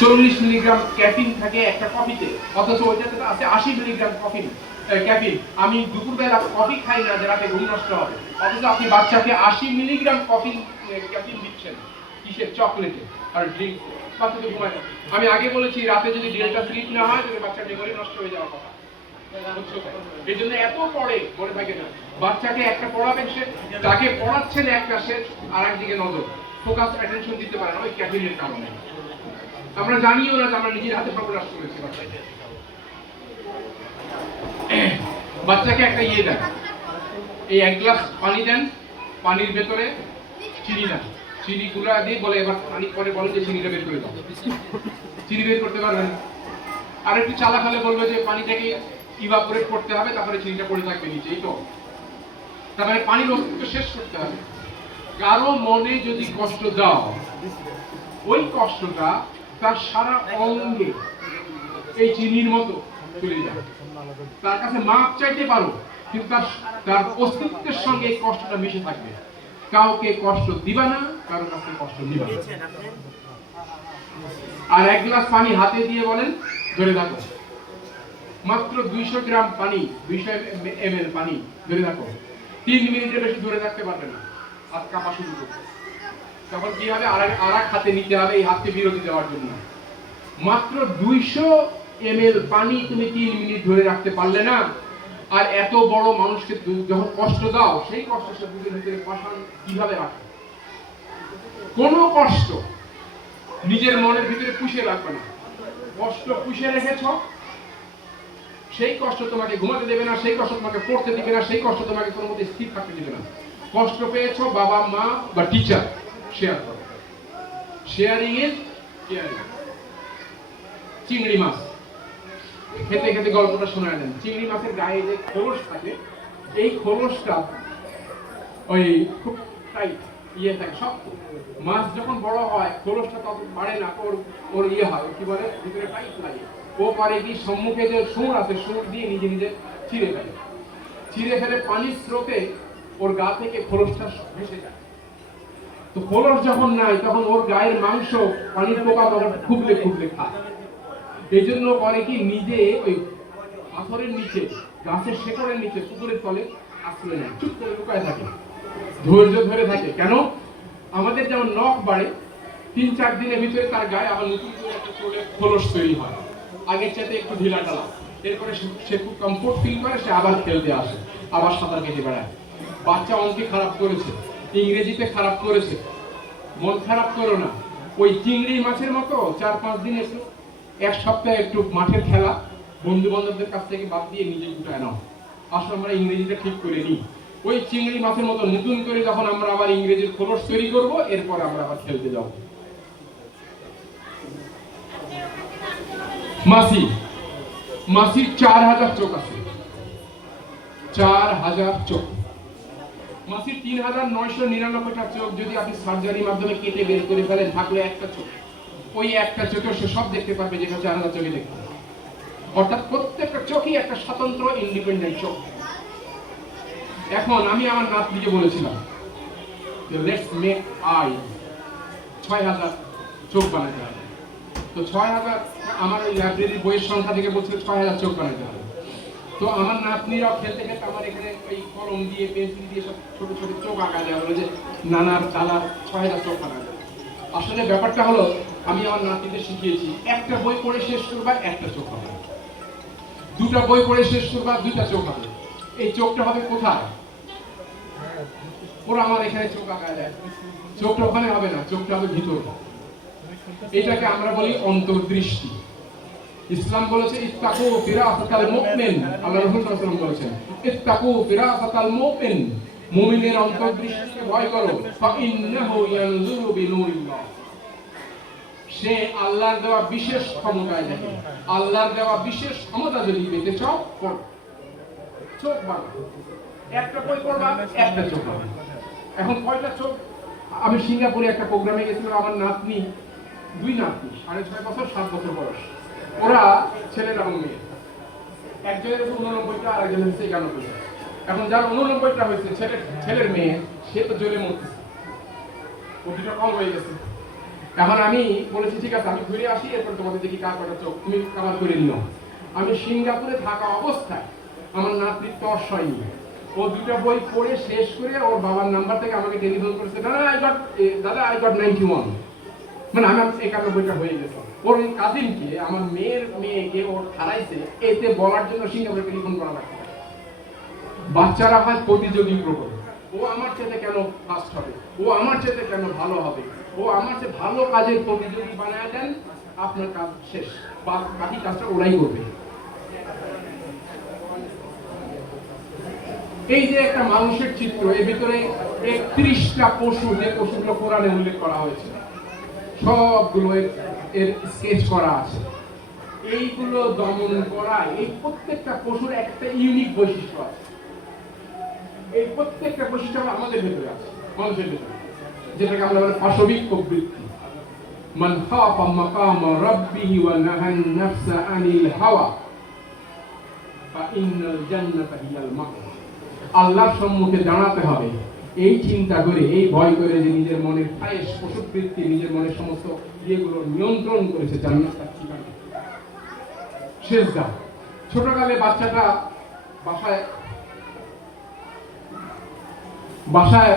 40 milligram caffeine থাকে একটা কফিতে, অথচ ওইটাতে আছে 80 মিলিগ্রাম ক্যাফিন। আমি দুপুরবেলা কফি খাই না যে রাতে ঘুম নষ্ট হবে, অথচ আপনি বাচ্চাকে 80 মিলিগ্রাম ক্যাফিন দিচ্ছেন কিসের? চকলেটে আর ড্রিঙ্ক। বাচ্চা তো ঘুমায় না। আমি আগে বলেছি রাতে যদি ডেল্টা স্লিপ না হয় তাহলে বাচ্চার মেমোরি নষ্ট হয়ে যাওয়ার কথা। এই জন্য এত পড়ে মনে থাকে না। বাচ্চাকে একটা পড়াবেন, সে তাকে পড়াচ্ছেন একটা, সে আর একদিকে নজর, ফোকাস অ্যাটেনশন দিতে পারে না ওই ক্যাফিনের কারণে। আমরা জানিও না যে আমরা নিজের হাতে প্রবলাস করেছি। বাচ্চাকে একটা দেন, এই 1 গ্লাস পানি দেন, পানির ভেতরে চিনি দেন, চিনি গুলা দিয়ে বলে এবার পানি পরে বলে যে চিনিটা বের করে দাও। চিনি বের করতে পারবেন। আর একটু চালাক হলে বলবে যে পানিটাকে ইভাপোরেট করতে হবে, তারপরে চিনিটা পড়ে থাকবে নিচে। এই তো, তারপরে পানির অস্তিত্ব শেষ করতে হবে। কারো মনে যদি কষ্ট দাও, ওই কষ্টটা তার সারা অঙ্গে এই চিনির মতো চলে যায়। তার কাছে মাপ চাইতে পারো, কিন্তু তার অস্তিত্বের সঙ্গে এই কষ্টটা মিশে থাকবে। কাউকে কষ্ট দিবা না, কারোর কাছে কষ্ট দিবা না। আর 1 গ্লাস পানি হাতে দিয়ে বলেন ধরে রাখো, মাত্র 200 গ্রাম পানি, 200 ml পানি ধরে রাখো। 3 মিনিটের বেশি ধরে রাখতে পারবে না, হাত কাঁপা শুরু করবে। তখন কি হবে? আর এক হাতে নিতে হবে, এই হাতকে বিরতি দেওয়ার জন্য। মাত্র 200 ml পানি তুমি 3 মিনিট ধরে রাখতে পারলে না। আর এত বড় মানুষকে যখন কষ্ট দাও, সেই কষ্ট সে বুকের ভিতরে পাষাণ কিভাবে রাখে? কোনো কষ্ট নিজের মনের ভিতরে পুষে রাখবে না। কষ্ট পুষে রেখেছ, সেই কষ্ট তোমাকে ঘুমাতে দেবে না, সেই কষ্ট তোমাকে পড়তে দিবে না, সেই কষ্ট তোমাকে কোনো মতে স্থির থাকতে দিবে না। কষ্ট পেয়েছ, বাবা মা বা টিচার শেয়ার করো। Sharing is caring. চিংড়ি মাছ খেতে খেতে গল্পটা শোনায় দেন। চিংড়ি মাছের গায়ে যে খোলস থাকে, এই খোলসটা ওই খুব টাইট থাকে, শক্ত। মাছ যখন বড় হয় খোলসটা তত বাড়ে না, ওর হয় কি বলে, ভিতরে টাইট লাগে। ও পারে কি সম্মুখে যে সুর আছে, সুর দিয়ে নিজে নিজে ছিঁড়ে ফেলে পানির স্রোতে ওর গা থেকে খোলসটা ভেসে যায়। তো খোলস যখন নাই, তখন ওর গায়ের মাংস পানির পোকা খুবলে খুবলে খায়। এই জন্য করে কি, নিজে ওই পাথরের নিচে, গাছের শেকড়ের নিচে, পুকুরের তলে আশ্রয় নেয়, চুপ করে লুকায় থাকে, ধৈর্য ধরে থাকে। কেন? আমাদের যেমন নখ বাড়ে, 3-4 দিনের ভিতরে তার গায়ে আবার নতুন করে একটা খোলস তৈরি হয়, আগের চাইতে একটু ঢিলা টালা। এরপরে সে খুব কমফোর্ট ফিল করে, সে আবার খেলতে আসে, আবার সাঁতার কেটে বেড়ায়। বাচ্চা অঙ্কে খারাপ করেছে, ইংরেজিতে খারাপ করেছে, মন খারাপ করো না। ওই চিংড়ি মাছের মতো 4-5 দিন একটু, 1 সপ্তাহ একটু মাঠের খেলা, বন্ধু বান্ধবদের কাছ থেকে বাদ দিয়ে নিজে গুটায় নাও। আসলে আমরা ইংরেজিটা ঠিক করে নিই। ওই চিংড়ি মাছের মতো নতুন করে যখন আমরা আবার ইংরেজির খোলস তৈরি করব, এরপর আমরা আবার খেলতে যাব। মাছির 4000 চোখ আছে, 4000 চোখ। মাছির 3999টা চোখ যদি আপনি সার্জারির মাধ্যমে কেটে বের করে ফেলেন, থাকলে একটা চোখ, ওই একটা চোখে সে সব দেখতে পারবে যেটা 4000 চোখে দেখতে। অর্থাৎ প্রত্যেকটা চোখই একটা স্বতন্ত্র ইন্ডিপেন্ডেন্ট চোখ। এখন আমি আমার নাতনিকে বলেছিলাম যে লেটস মেক আই 6000 চোখ বানাতে হবে। তো 6000, আমার ওই লাইব্রেরির বইয়ের সংখ্যা থেকে বলছিল 6000 চোখ বানাতে হবে। তো আমার নাতনিরাও খেলতে খেলতে আমার এখানে ওই কলম দিয়ে, পেন্সিল দিয়ে সব ছোট ছোট চোখ আঁকা দেওয়া হলো, যে নানার দাদার 6000 চোখ আঁকা দেওয়া। আসলে ব্যাপারটা হলো, আমি আমার নাতনিদের শিখিয়েছি, একটা বই পড়ে শেষ করবা, একটা চোখ হবে। 2টা বই পড়ে শেষ করবা, 2টা চোখ হবে। এই চোখটা হবে কোথায়? ওরা আমার এখানে চোখ আঁকা দেয়, চোখটা ওখানে হবে না, চোখটা হবে ভিতরে। এটাকে আমরা বলি অন্তর্দৃষ্টি। ইসলাম বলেছে ইত্তাকু ফিরাসাতাল মুমিন, আল্লাহ রাসূল সাল্লাল্লাহু আলাইহি ওয়াসাল্লাম বলেছেন ইত্তাকু ফিরাসাতাল মুমিন, মুমিনের অন্তর্দৃষ্টিকে ভয় করো, ফা ইন্নাহু ইয়ানজুরু বিনুরিল্লাহ। সে আল্লাহর দেওয়া বিশেষ ক্ষমতায় দেখে। আল্লাহর দেওয়া বিশেষ ক্ষমতা যদি পেতে চাও, পড়ো, চোখ বাঁধো, একটা বই পড়বা, একটা চোখ হবে। এখন কয়টা চোখ? আমি সিঙ্গাপুরে একটা প্রোগ্রামে গেছিলাম, আমার নাতনি, 2 নাতনি, 6.5 বছর 7 বছর বয়স। ওরা ছেলের এবং মেয়ে, একজনের 89টা, আর একজনের 91টা। এখন যার 89টা হয়েছে ছেলের মেয়ে, সে তো জ্বলে মরতেছে, ওটিটা কম হয়ে গেছে। এখন আমি বলেছি ঠিক আছে আমি ঘুরে আসি, এরপর তোমাদের দেখি কার কটা চোখ তুমি কামার করে নিও। আমি সিঙ্গাপুরে থাকা অবস্থায় আমার নাতনির তর্স হয়নি, ও দুটো বই পড়ে শেষ করে ওর বাবার নাম্বার থেকে আমাকে টেলিফোন করেছে, দাদা আই গট 91, মানে আমার 91টা হয়ে গেছে। ওর এই কাজিনকে, আমার মেয়েকে ওর হারাইছে, এতে বলার জন্য সিঙ্গাপুরে টেলিফোন করা লাগছে। বাচ্চারা হয় প্রতিযোগী প্রবণ, ও আমার চেয়ে কেন ফার্স্ট হবে, ও আমার চেয়ে কেন ভালো হবে, ও আমার চেয়ে ভালো কাজের প্রতিযোগী বানায় দেন, আপনার কাজ শেষ, বাকি কাজটা ওরাই করবে। এই যে একটা মানুষের চিত্র, এর ভিতরে 31টা পশু, যে পশুগুলো কোরআনে উল্লেখ করা হয়েছে সবগুলো এর স্কেচ করা আছে। এইগুলো দমন করা, এই প্রত্যেকটা পশুর একটা ইউনিক বৈশিষ্ট্য আছে। এই প্রত্যেকটা বৈশিষ্ট্য আমাদের ভিতরে আছে, মানুষের ভিতরে, যেটাকে আমরা বলি পাশবিক প্রবৃত্তি। মান খাফা মাকাম রাব্বিহি ওয়া নাহান নাফসা আনিল হাওয়া ফা ইন্নাল জান্নাতা হিয়াল মাওয়া। আল্লাহর সম্মুখে দাঁড়াতে হবে এই চিন্তা করে, এই ভয় করে যে নিজের মনের খায়েশ, পশুবৃত্তি, নিজের মনের সমস্ত ইয়েগুলো নিয়ন্ত্রণ করেছে, জান্নাত তার ঠিকানা। সেজদা। ছোটকালে বাচ্চাটা বাসায়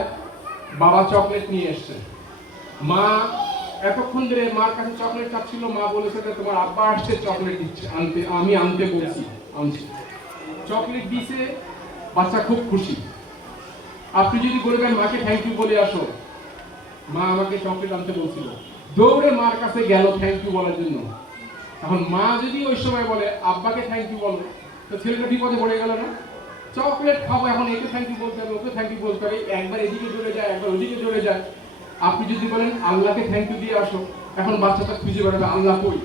বাবা চকলেট নিয়ে এসছে, মা এতক্ষণ ধরে মার কাছে চকলেট চাচ্ছিল, মা বলেছে যে তোমার আব্বা আসছে চকলেট দিচ্ছে আনতে, আমি আনতে বলছি, আনছি। চকলেট দিছে, বাচ্চা খুব খুশি। আপনি যদি বলে দেন মাকে থ্যাংক ইউ বলে আসো, মা আমাকে চকলেট আনতে বলছিল, দৌড়ে মার কাছে গেল থ্যাংক ইউ বলার জন্য। এখন মা যদি ওই সময় বলে আব্বাকে থ্যাংক ইউ বলো, তো ছেলেটা বিপদে পড়ে গেল না? চকলেট খাবো, এখন একে থ্যাংক ইউ বলতে হবে, ওকে থ্যাংক ইউ বলতে হবে, একবার এদিকে চলে যায়, একবার ওদিকে চলে যায়। আপনি যদি বলেন আল্লাহকে থ্যাংক ইউ দিয়ে আসো, এখন বাচ্চাটা খুঁজে বেড়াবে আল্লাহ কই।